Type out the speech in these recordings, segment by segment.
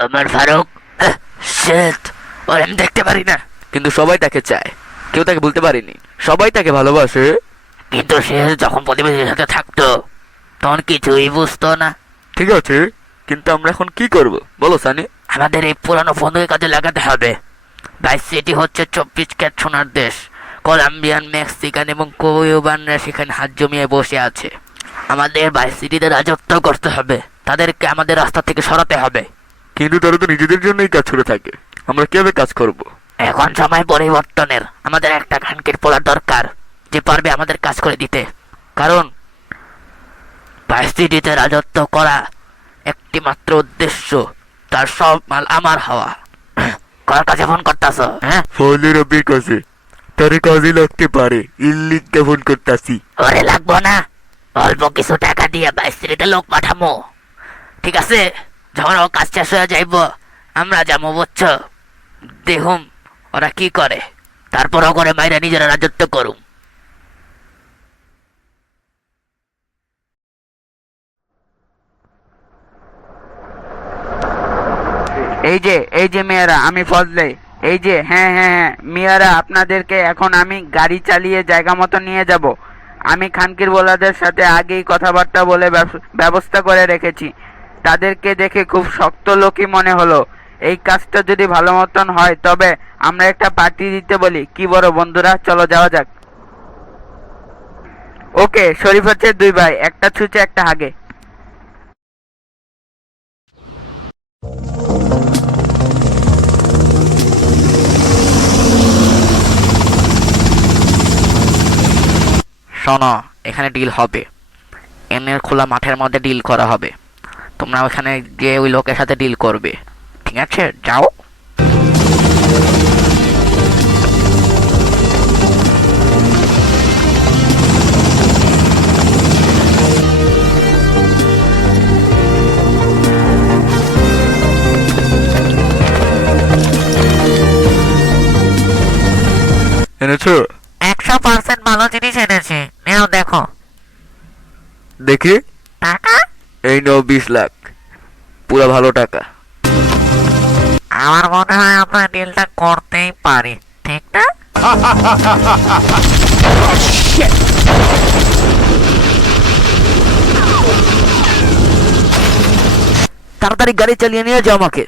আমার ফারুক শেট ওর আমি দেখতে পারি না। কিন্তু সবাই তাকে চায়। কেউ তাকে বলতে পারেনি। সবাই তাকে ভালোবাসে। কিন্তু সে যখন প্রতিবেশীর সাথে থাকতো তখন কিছুই বুঝতো না। ঠিক আছে কিন্তু আমরা এখন কি করব? বলো সানি। আমাদের এই পুরানো বন্ধুকে কাজে লাগাতে হবে। ভাইস সিটি হচ্ছে চব্বিশ ক্যাট সোনার দেশ। কলাম্বিয়ান মেক্সিকান এবং কোয়ুবানরা সেখানে হাত জমিয়ে বসে আছে। আমাদের ভাইস সিটিতে রাজত্ব করতে হবে। তাদেরকে আমাদের রাস্তা থেকে সরাতে হবে। কিন্তু তারা তো নিজেদের জন্যই কাজ করে থাকে। আমরা কীভাবে কাজ করব? এখন সময় পরিবর্তনের। আমাদের একটা খানকির পোলার দরকার যে পারবে আমাদের কাজ করে দিতে। কারণ ভাইসিটিতে রাজত্ব করা একটি মাত্র উদ্দেশ্য তার সব মাল আমার হওয়া। কার কাছে ফোন করতেছ? হ্যাঁ? ফলের অপেক আছে তারে কাজে লাগতে পারে। ইল্লিকটা ফোন করতাছি। ওরে লাগবো না। অল্প কিছু টাকা দিয়ে ভাইসিটিতে লোক পাঠামো। ঠিক আছে? যখন ও কাজ শেষ হয়ে যাইব। আমরা যাব, বুঝছ? দেখুম ওরা কি করে? তারপর করে মাইরা নিজেরা রাজত্ব করুম। এই যে এই যে মেয়েরা, আমি ফজলে। এই যে হ্যাঁ হ্যাঁ হ্যাঁ মেয়েরা, আপনাদেরকে এখন আমি গাড়ি চালিয়ে জায়গা মতো নিয়ে যাব। আমি খানকির বোলাদের সাথে আগেই কথাবার্তা বলে ব্যব- ব্যবস্থা করে রেখেছি। তাদেরকে দেখে খুব শক্ত লোকই মনে হলো, এই কাজটা যদি ভালো মতন হয়, তবে আমরা একটা পার্টি দিতে বলি। কি বড় বন্ধুরা, চলো যাওয়া যাক। ওকে, শরীফ হচ্ছে দুই ভাই, একটা ছুঁচে, একটা হাগে। শোনো, এখানে ডিল হবে। এনে খোলা মাঠের মধ্যে ডিল করা হবে। তোমরা ওখানে গিয়ে ওই লোকের সাথে ডিল করবে। ঠিক আছে? যাও। এনেছো? একশো পার্সেন্ট ভালো জিনিস এনেছি। নেও দেখো। দেখি। টাকা? এই নাও বিশ লাখ পুরা ভালো টাকা। আমার মনে হয় আমরা ডিলটা করতেই পারি ঠিক না? তাড়াতাড়ি গাড়ি চালিয়ে নিয়ে যাও আমাকে।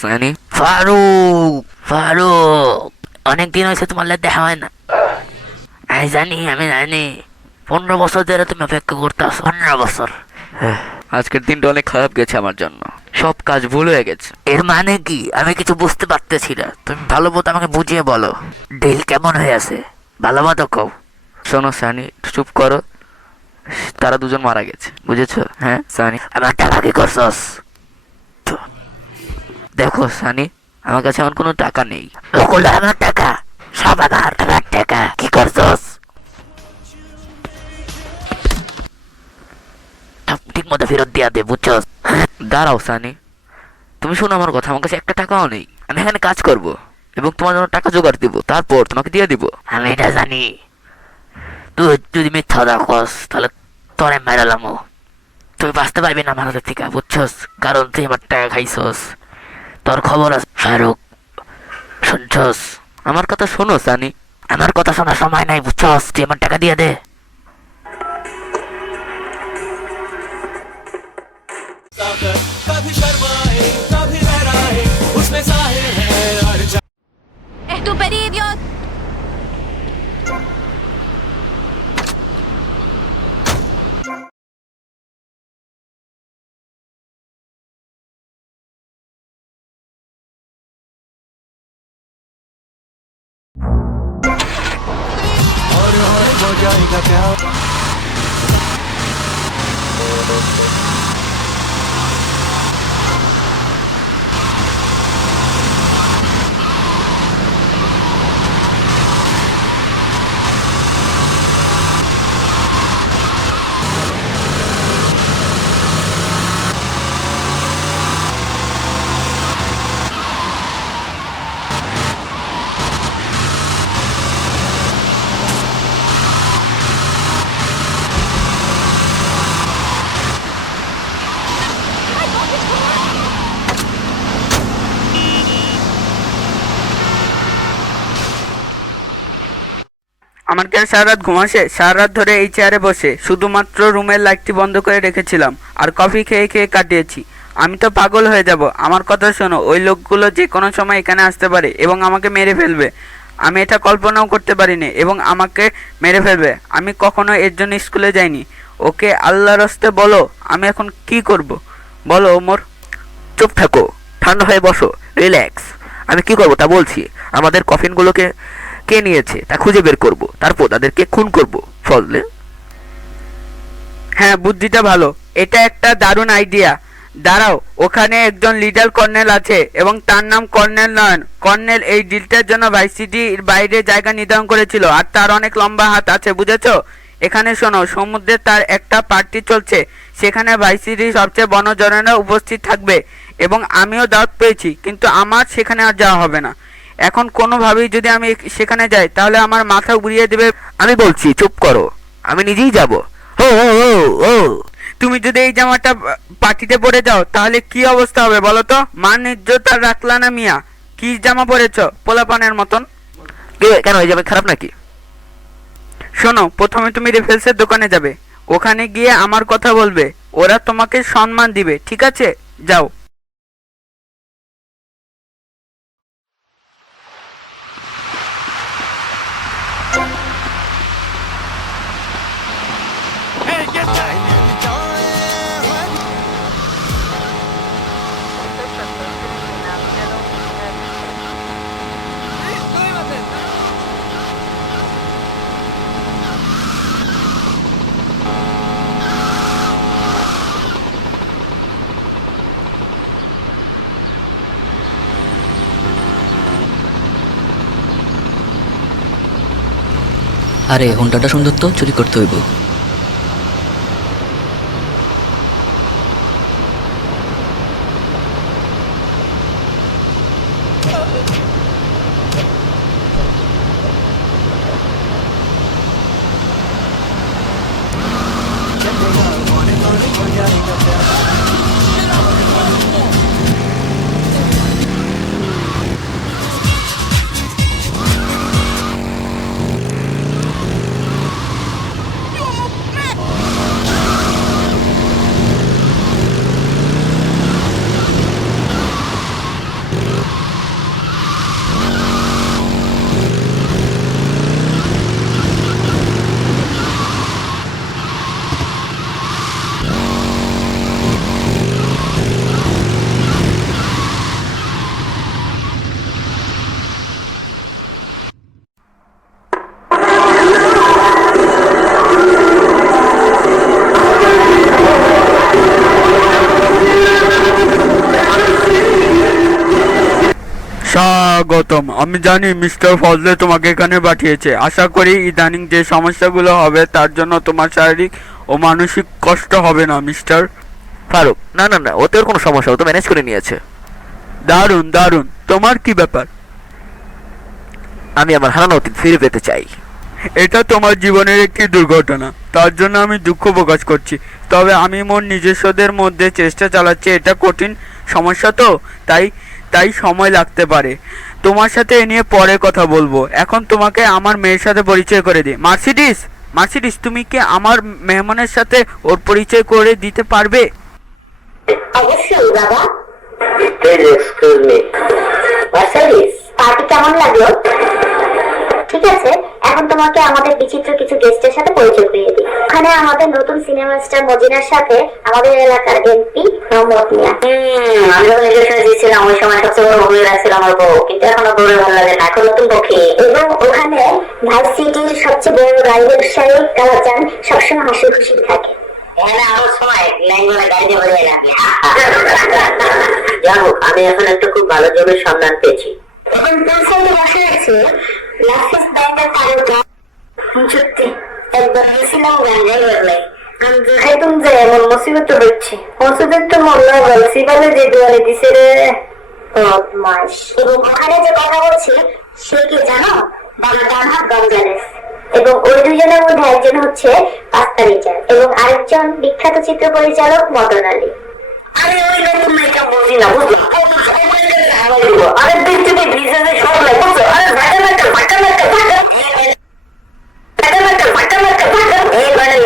সানি ফারুক ফারুক অনেক দিন হয়েছে তোমার লাগে দেখা হয় না। আমি জানি আমি জানি। পনেরো বছর ধরে তুমি অপেক্ষা করতে আসো পনেরো বছর। আজকের দিনটা অনেক খারাপ গেছে আমার জন্য। সব কাজ ভুল হয়ে গেছে। এর মানে কি? আমি কিছু বুঝতে পারতেছি না। তুমি ভালো মতো আমাকে বুঝিয়ে বলো। ডিল কেমন হয়ে আছে? ভালো মতো কও। শোনো সানি চুপ করো। তারা দুজন মারা গেছে বুঝেছ? হ্যাঁ সানি। আমার টাকা কি করছস। দেখো, সানি, আমার কাছে আমার কোনো টাকা নেই। ওগুলো আমার টাকা। আমার টাকা। কি ঠিক মতো ফেরত দিয়া দে দাঁড়াও, সানি। তুমি শোনো আমার কথা, আমার কাছে একটা টাকাও নেই। আমি এখানে কাজ করব এবং তোমার জন্য টাকা জোগাড় দিব। তারপর তোমাকে দিয়ে দিব। আমি এটা জানি। তুই যদি মিথ্যা রাখস তাহলে তোরে মেরালামো। তুই বাঁচতে পারবি না আমার থেকে, বুঝছস? কারণ তুই আমার টাকা খাইছস। তোর খবর আছে? শাহরুখ শুনছস? আমার কথা শোনো সানি আমার কথা শোনার সময় নাই বুঝছস? তুই আমার টাকা দিয়ে দে। Eh, tu peridios. 我叫一个标。আমার কে সারা রাত ঘুমাসে সারা রাত ধরে এই চেয়ারে বসে। শুধুমাত্র রুমের লাইটটি বন্ধ করে রেখেছিলাম আর কফি খেয়ে খেয়ে কাটিয়েছি। আমি তো পাগল হয়ে যাব। আমার কথা শোনো, ওই লোকগুলো যে কোনো সময় এখানে আসতে পারে এবং আমাকে মেরে ফেলবে। আমি এটা কল্পনাও করতে পারিনি এবং আমাকে মেরে ফেলবে। আমি কখনো এর জন্য স্কুলে যাইনি। ওকে আল্লাহ রস্তে বলো, আমি এখন কি করব? বলো ওমর। চুপ থাকো, ঠান্ডা হয়ে বসো রিল্যাক্স আমি কি করব তা বলছি। আমাদের কফিনগুলোকে কে নিয়েছে তা খুঁজে বের করব, তারপর তাদেরকে খুন করব। ফলে? হ্যাঁ বুদ্ধিটা ভালো। এটা একটা দারুণ আইডিয়া দাঁড়াও, ওখানে একজন লিডার কর্নেল আছে এবং তার নাম কর্নেল নয়ন। কর্নেল এই ডিলটার জন্য ভাইসিটির বাইরে জায়গা নির্ধারণ করেছিল আর তার অনেক লম্বা হাত আছে, বুঝেছ? এখানে শোনো, সমুদ্রে তার একটা পার্টি চলছে। সেখানে ভাইসিটির সবচেয়ে বনজনেরা উপস্থিত থাকবে এবং আমিও দাওয়াত পেয়েছি, কিন্তু আমার সেখানে আর যাওয়া হবে না। এখন কোনোভাবেই যদি আমি সেখানে যাই, তাহলে আমার মাথা উড়িয়ে দেবে। আমি বলছি, চুপ করো। আমি নিজেই যাব। ও ও ও ও তুমি যদি এই জামাটা পার্টিতে পরে যাও, তাহলে কি অবস্থা হবে বলো তো? মান ইজ্জত আর রাখলা না মিয়া? কি জামা পরেছো? পোলাপানের মতন। কেন, এই যাবে খারাপ নাকি? শোনো, প্রথমে তুমি রেফেলসের দোকানে যাবে। ওখানে গিয়ে আমার কথা বলবে। ওরা তোমাকে সম্মান দিবে, ঠিক আছে? যাও। আরে হোন্ডাটা সুন্দর তো? চুরি করতে হইব। স্বাগতম আমি জানি মিস্টার ফজলে তোমাকে এখানে পাঠিয়েছে। আশা করি ইদানিং যে সমস্যাগুলো হবে তার জন্য তোমার শারীরিক ও মানসিক কষ্ট হবে না মিস্টার। ফারুক না না না ওতে ওর কোনো সমস্যা ও তো ম্যানেজ করে নিয়েছে। দারুণ দারুণ। তোমার কি ব্যাপার? আমি আমার হারানো অতীত ফিরে পেতে চাই। এটা তোমার জীবনের একটি দুর্ঘটনা। তার জন্য আমি দুঃখ প্রকাশ করছি। তবে আমি মোর নিজস্বদের মধ্যে চেষ্টা চালাচ্ছি এটা কঠিন সমস্যা তো। তাই তাই সময় লাগতে পারে। তোমার সাথে এ নিয়ে পরে কথা বলব। এখন তোমাকে আমার মেয়ের সাথে পরিচয় করে দিই। মার্সিডিস মার্সিডিস তুমি কি আমার মেহমানের সাথে ওর পরিচয় করে দিতে পারবে? অবশ্যই বাবা। Please excuse me Mercedes party কেমন লাগল? ঠিক আছে এখন তোমাকে আমাদের বিচিত্র কিছু গেস্টের সাথে পরিচয় করিয়ে দিই। ওখানে আমাদের নতুন সিনেমা স্টার মজিনার সাথে আমাদের এলাকার এমপি মোহাম্মদ মিয়া। আমি যখন ইলেকশনে ওই সময় সবচেয়ে বড় আমার বউ কিন্তু এখন আর বউয়ের ভালো লাগে না এখন নতুন পক্ষী। এবং ওখানে ভাইস সিটির সবচেয়ে বড় গাড়ি ব্যবসায়ী কালাচান সবসময় হাসি খুশি থাকে। এখানে আমার সময় ল্যাঙ্গুলা গাড়িতে বলে না যাই হোক আমি এখন একটা খুব ভালো জমির সন্ধান পেয়েছি। কোন সাইডে বসে আছে লাক্সেস তারকা সত্যি। একবার গেছিলাম আমি দেখাইতাম যে এমন মুসিবত হচ্ছে। তো বলছি বলে যে দুয়ারে দিছে রে। বদমাস এবং ওখানে যে কথা বলছি সে কি জানো? বাবা ডানহাত গঞ্জালেস এবং ওই দুজনের মধ্যে একজন হচ্ছে পাস্তা রিচার এবং আরেকজন বিখ্যাত চিত্র পরিচালক মদন আলী। আরে ওই নতুন মেকআপ বুঝি না বুঝলাম আরে তো বিজনেসে সব লাই বুঝছ? আরে ভাটা ভাটা ভাটা ভাটা ভাটা ভাটা ভাটা ভাটা ভাটা ভাটা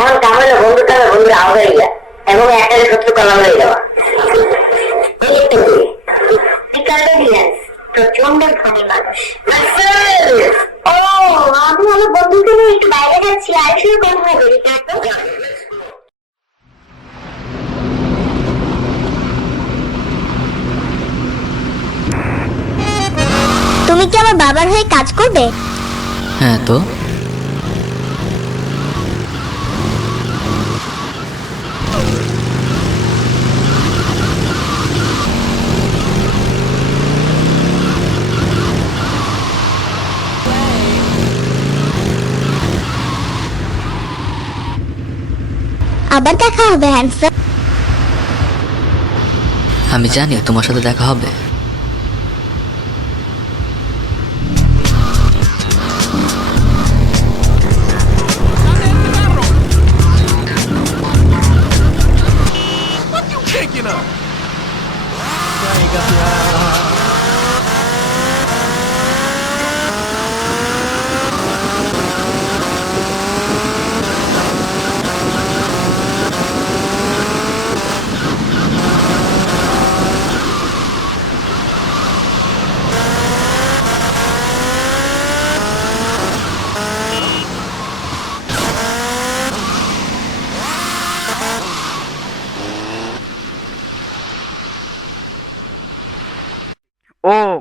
এখন কাম হলো বন্ধু কামে বন্ধুরা গিয়া এবং একটাকে শত্রু কলা যাওয়া। প্রচণ্ড ধনী ও আমি আমার বন্ধুকে নিয়ে একটু বাইরে যাচ্ছি আর শুরু কথা তারপর তুমি কি আমার বাবার হয়ে কাজ করবে? হ্যাঁ তো? আবার দেখা হবে হ্যান্ডসাম আমি জানি তোমার সাথে দেখা হবে।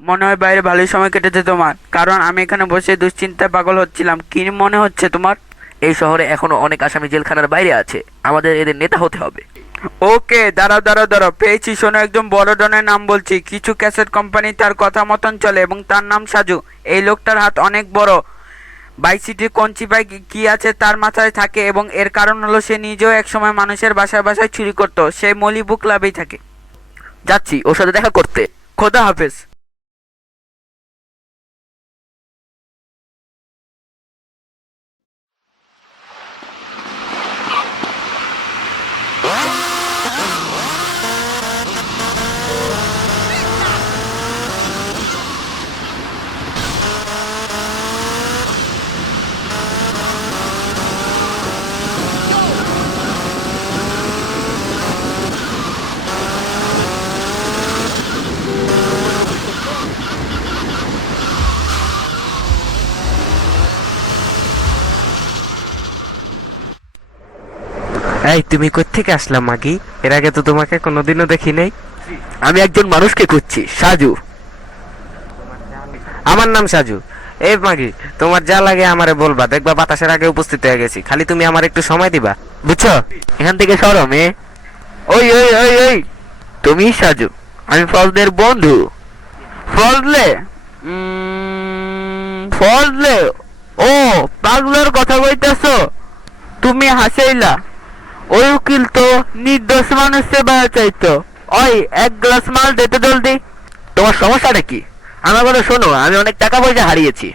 মনে হয় বাইরে ভালোই সময় কেটেছে তোমার। কারণ আমি এখানে বসে দুশ্চিন্তায় পাগল হচ্ছিলাম। কি মনে হচ্ছে তোমার? এই শহরে এখনও অনেক আসামি জেলখানার বাইরে আছে। আমাদের এদের নেতা হতে হবে। ওকে দাঁড়াও দাঁড়াও দাঁড়াও। পেয়েছি শোনো একজন বড় ডনের নাম বলছি। কিছু ক্যাসেট কোম্পানি তার কথা মতন চলে এবং তার নাম সাজু। এই লোকটার হাত অনেক বড়। বাইসিটির কঞ্চিপায় কি- কি আছে তার মাথায় থাকে এবং এর কারণ হলো সে নিজেও একসময় মানুষের বাসায় বাসায় চুরি করতো। সে মলিবু ক্লাবেই থাকে। যাচ্ছি ওর সাথে দেখা করতে। খোদা হাফেজ। এই তুমি কোত্থেকে আসলাম মাগি? এর আগে তো তোমাকে কোনোদিনও দেখি নাই। আমি একজন মানুষকে খুঁজছি সাজু। আমার নাম সাজু। এই মাগি তোমার যা লাগে আমারে বলবা। দেখবা বাতাসের আগে উপস্থিত হয়ে গেছি। খালি তুমি আমার একটু সময় দিবা। বুঝছ? এখান থেকে সরো মেয়ে। ওই ওই ওই ওই। তুমি সাজু। আমি ফজলের বন্ধু। ফজলে? ফজলে? ও পাগলার কথা কইতেছো? তুমি হাসাইলা। ওই উকিল তো নির্দোষ মানুষ সেবা চাইতো। ওই, এক গ্লাস মাল দিতে জলদি। তোমার সমস্যাটা কি আমার কথা শোনো, আমি অনেক টাকা পয়সা হারিয়েছি।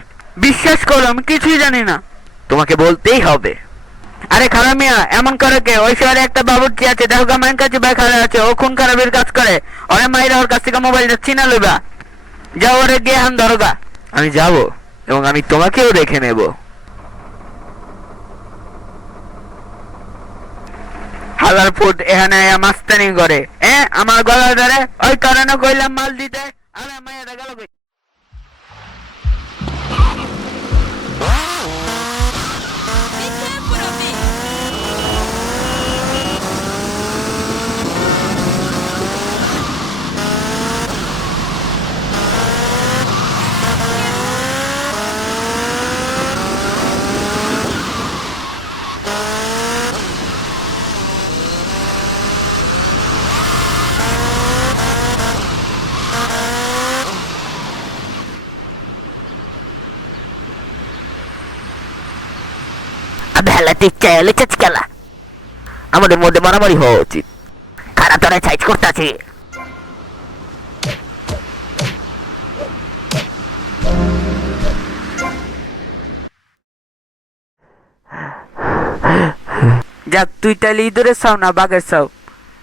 বিশ্বাস করো, আমি কিছুই জানি না। তোমাকে বলতেই হবে। আরে খারাপ মিয়া, এমন করে কে? ওই শহরে একটা বাবুর্চি আছে, দেখো আমার কাছে ভাই খারাপ আছে, ও খুন খারাপের কাজ করে। ওরে মাইরা, ওর কাছ থেকে মোবাইল যাচ্ছি না লইবা। যাও ওরে গিয়ে হান ধরোগা আমি যাব, এবং আমি তোমাকেও দেখে নেব। হাজার ফুট এখানে মাস্তানি করে। এ, আমার গলা ধরে ওই কারণে কইলাম মাল দিতে। আরে মায়া গেল বেলাতে চাইলে চাচকালা আমাদের মধ্যে মারামারি হওয়া উচিত। খারাপ তোরা সাইজ যাক তুই তাহলে ইঁদুরের চাও না বাঘের চাও।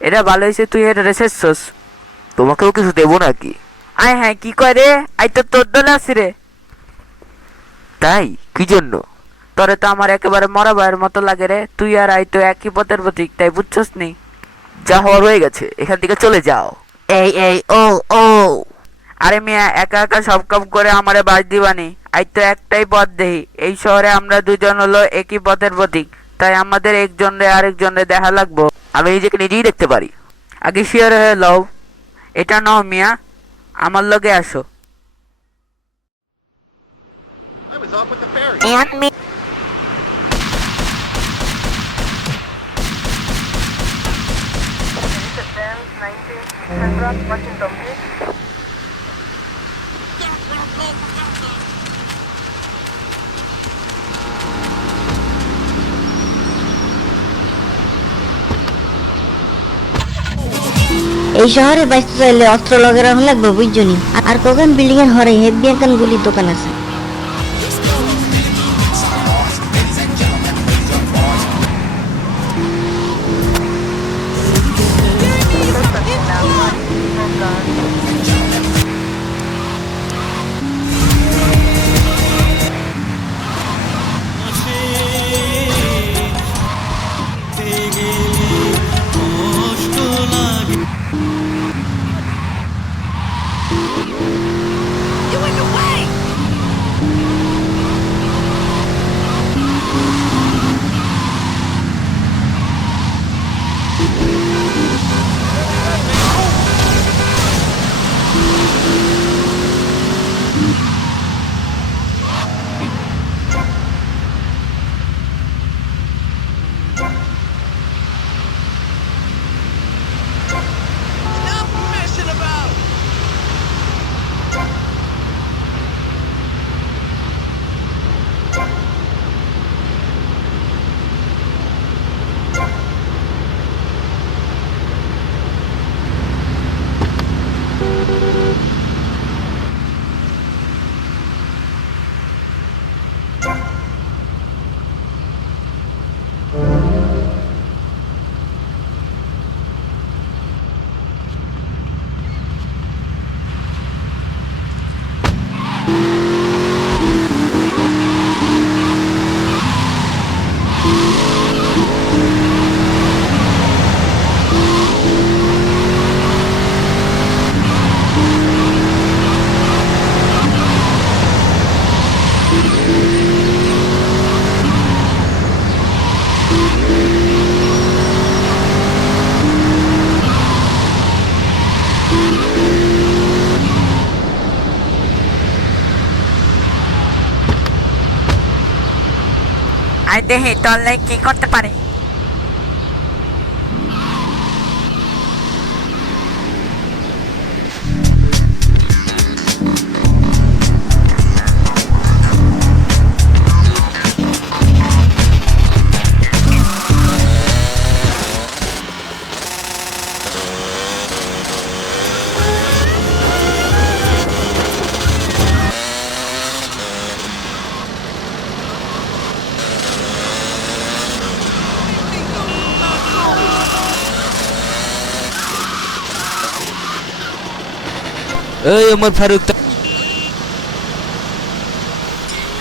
এটা ভালো হয়েছে তুই এটা রেসেছস তোমাকেও কিছু দেবো নাকি? আয় হ্যাঁ কি করে রে? আই তো তোর দলে আছি রে। তাই? কি জন্য? তোরে তো আমার একেবারে মরা ভাইয়ের মতো লাগে রে। তুই আর আই তো একই পথের প্রতীক তাই বুঝছস নি? যা হওয়ার হয়ে গেছে এখান থেকে চলে যাও। এই এই ও ও। আরে মিয়া একা একা সব কাম করে আমারে বাস দিবানি। আই তো একটাই পথ দেহি এই শহরে আমরা দুজন হলো একই পথের প্রতীক। তাই আমাদের একজন রে আরেকজন রে দেখা লাগবো। আমি নিজেকে নিজেই দেখতে পারি। আগে শিওর হয়ে লও। এটা নাও মিয়া আমার লগে আসো। এই শহরে বাইসতে চাইলে অস্ত্র লগে রাখা লাগবে বুঝছনি আর কখন বিল্ডিং এর হরে হেভি একান গুলির দোকান আছে। আয় দেখি তোর লাই কি করতে পারে? এই Omar Faruk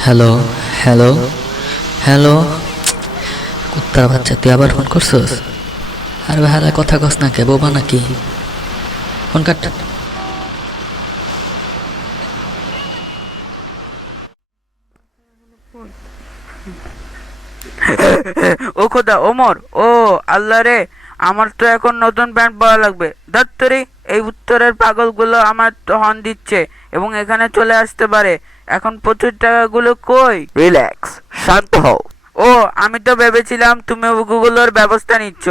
hello hello hello কুত্তার বাচ্চা তুই আবার ফোন করছস? আর ভালো কথা কস না কে বোবা নাকি? ফোন কাট। ও খোদা ওমর ও আল্লাহ রে। আমার তো এখন নতুন প্যান্ট পরা লাগবে। ধত্তরি এই উত্তরের পাগলগুলো আমার তো হর্ন দিচ্ছে এবং এখানে চলে আসতে পারে। এখন প্রচুর টাকাগুলো কই? রিল্যাক্স শান্ত হও। ও আমি তো ভেবেছিলাম তুমি ওগুলোর ব্যবস্থা নিচ্ছ।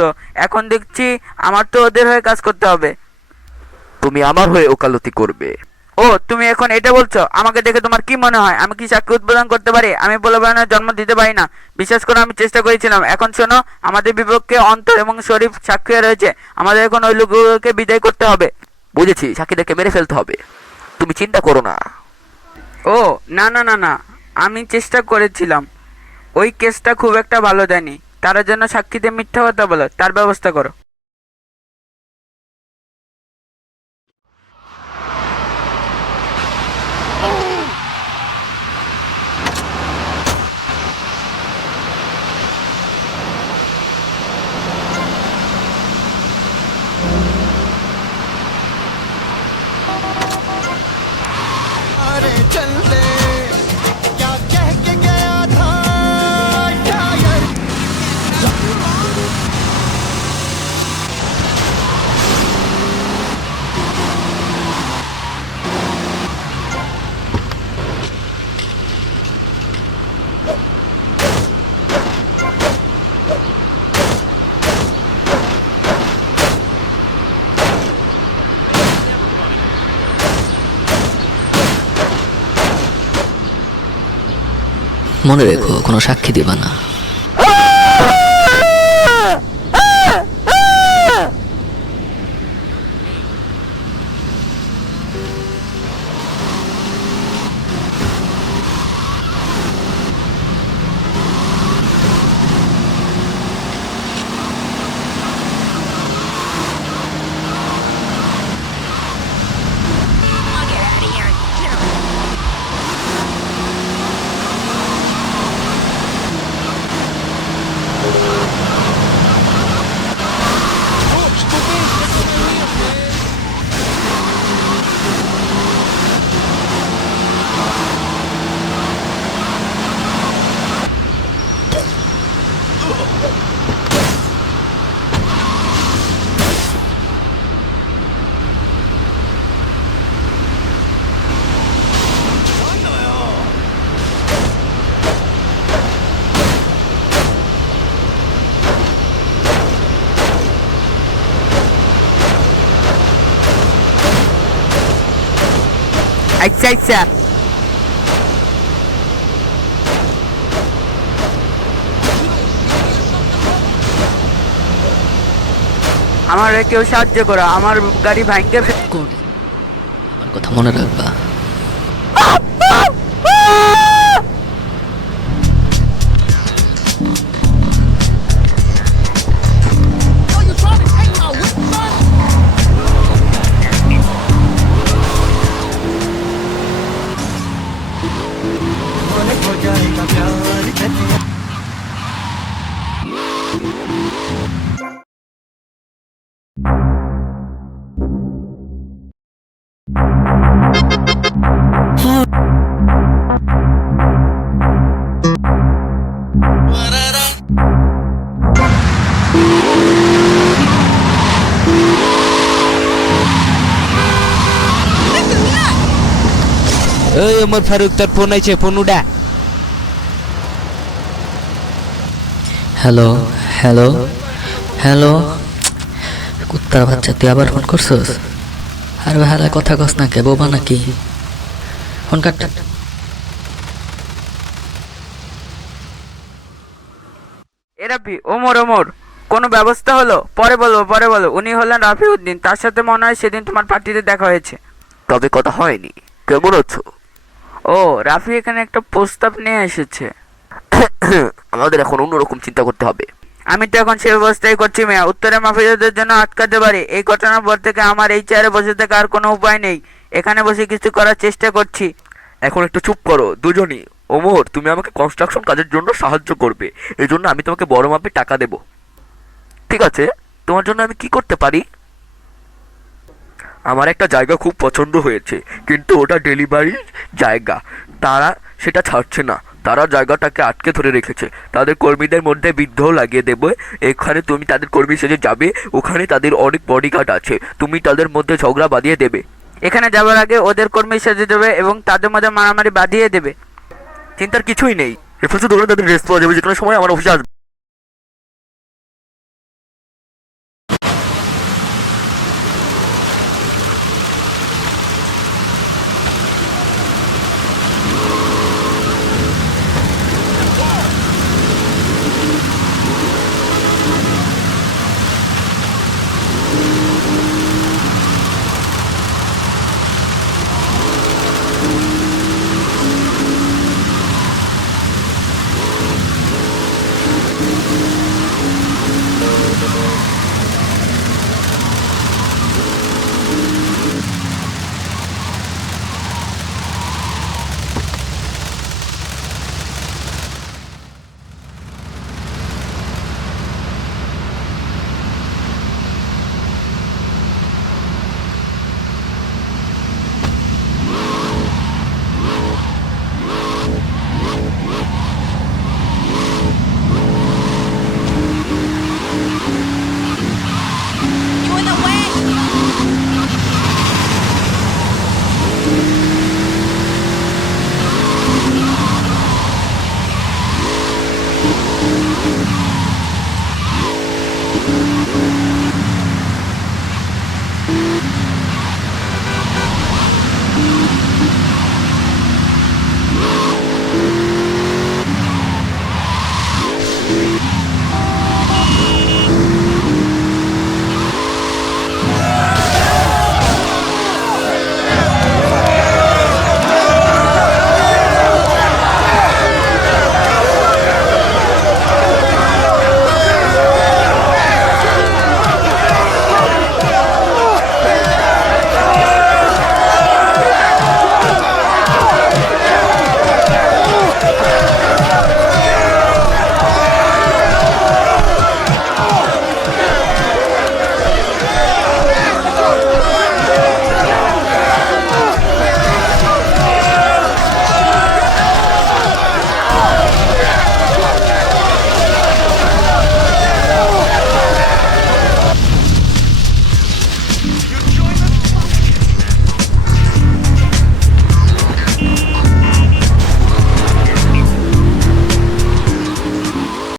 এখন দেখছি আমার তো ওদের হয়ে কাজ করতে হবে। তুমি আমার হয়ে ওকালতি করবে। ও, তুমি এখন এটা বলছো? আমাকে দেখে তোমার কি মনে হয়? আমি কি সাক্ষী উদ্বোধন করতে পারি? আমি বলবানের জন্ম দিতে পারি না। বিশেষ করে, আমি চেষ্টা করেছিলাম। এখন শোনো, আমাদের বিপক্ষে অন্তর এবং শরীফ সাক্ষী রয়েছে। আমাদের এখন ওই লোকগুলোকে বিদায় করতে হবে। বুঝেছি সাকিদাকে মেরে ফেলতে হবে। তুমি চিন্তা করো না। ও, না না না না। আমি চেষ্টা করেছিলাম। ওই কেসটা খুব একটা ভালো দেয়নি। তারা জন্য সাক্ষীদের মিথ্যা কথা বলো, তার ব্যবস্থা করো। মনে রেখো কোনো সাক্ষী দিবা না। আচ্ছা আমার কেউ সাহায্য করো আমার গাড়ি ভাঙ্গে আমার কথা মনে রাখবা? ওমর ফারুক তোর ফোন আইছে ফোন উডা হ্যালো হ্যালো হ্যালো। কুত্তার বাচ্চা তুই আবার ফোন করছস? আর ভালো কথা কস না কে বোবা নাকি? Phone cut. এ রাফি ওমর ওমর কোনো ব্যবস্থা হলো? পরে বলব পরে বলো উনি হলেন রাফি উদ্দিন তার সাথে মনে হয় সেদিন তোমার পার্টিতে দেখা হয়েছে। তবে কথা হয়নি। কেমন আছো? ও রাফি এখানে একটা প্রস্তাব নিয়ে এসেছে। আমাদের এখন অন্যরকম চিন্তা করতে হবে। আমি তো এখন সে ব্যবস্থাই করছি মেয়া। উত্তরে মাফিয়াদের জন্য আটকাতে পারি। এই ঘটনার পর থেকে আমার এই চেয়ারে বসে থেকে আর কোনো উপায় নেই। এখানে বসে কিছু করার চেষ্টা করছি। এখন একটু চুপ করো দুজনই। ওমর তুমি আমাকে কনস্ট্রাকশন কাজের জন্য সাহায্য করবে। এই জন্য আমি তোমাকে বড় মাপে টাকা দেব। ঠিক আছে তোমার জন্য আমি কি করতে পারি? আমার একটা জায়গা খুব পছন্দ হয়েছে কিন্তু ওটা ডেলিভারি জায়গা। তারা সেটা ছাড়ছে না। তারা জায়গাটাকে আটকে ধরে রেখেছে। তাদের কর্মীদের মধ্যে বিদ্রোহ লাগিয়ে দেবে। এখানে তুমি তাদের কর্মী সেজে যাবে। ওখানে তাদের অনেক বডিগার্ড আছে। তুমি তাদের মধ্যে ঝগড়া বাঁধিয়ে দেবে। এখানে যাওয়ার আগে ওদের কর্মী সেজে দেবে এবং তাদের মধ্যে মারামারি বাঁধিয়ে দেবে। চিন্তার কিছুই নেই। শুধু ওরা তাদের রেস্ট পাওয়া যাবে। যে কোনো সময় আমার অফিসে আসবে।